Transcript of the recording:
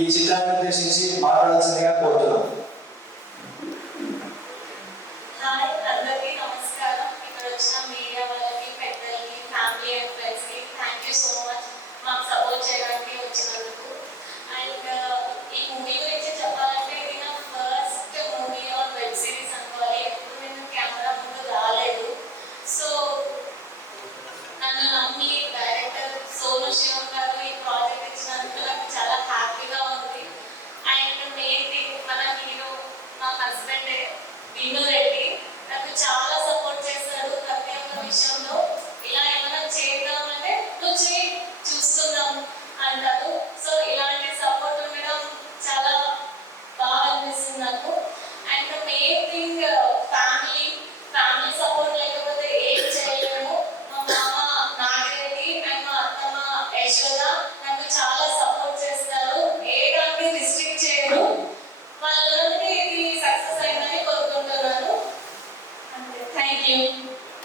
ఈ చిత్రాన్ని ఉద్దేశించి మాట్లాడాల్సిందిగా కోరుతున్నాం. హాయ్, అందరికీ నమస్కారం. ఇక్కడ వచ్చిన మీడియా వాళ్ళకి, పెద్దలకి, ఫ్యామిలీ అండ్ ఫ్రెండ్స్కి థ్యాంక్ యూ సో మచ్ మాకు సపోర్ట్ చేయడానికి వచ్చినందుకు. అండ్ ఈ మూవీ గురించి చెప్పాలంటే ఇది నా first movie are web series అనుకోవాలి. ఎప్పుడు నేను కెమెరా ముందు రాలేదు. సో నన్ను నమ్మి డైరెక్టర్ సోను శివం గారు ఈ ప్రాజెక్ట్ ఇచ్చినందుకు నాకు చాలా హ్యాపీగా ఉంది. అండ్ మెయిన్ థింగ్ మన హీరో మా హస్బెండ్ విను రెడ్డి నాకు చాలా సపోర్ట్ చేస్తాడు ప్రతి ఒక్క విషయంలో. ఇలా ఏమైనా చేద్దామంటే నువ్వు చేయి, చూస్తున్నాం అంటారు. సో ఇలాంటి సపోర్ట్ ఉండడం చాలా బాగా అనిపిస్తుంది నాకు. And main thing family support లేకపోతే ఏం చేయలేము. మా మామ నాగిరెడ్డి అండ్ మా అత్తమ్మ యశోద నాకు చాలా సపోర్ట్ చేస్తారు. ఏ దాన్ని రిస్ట్రిక్ట్ చేయరు. వాళ్ళందరికీ ఇది సక్సెస్ అయిందని కోరుకుంటున్నాను. అంతే. Thank you.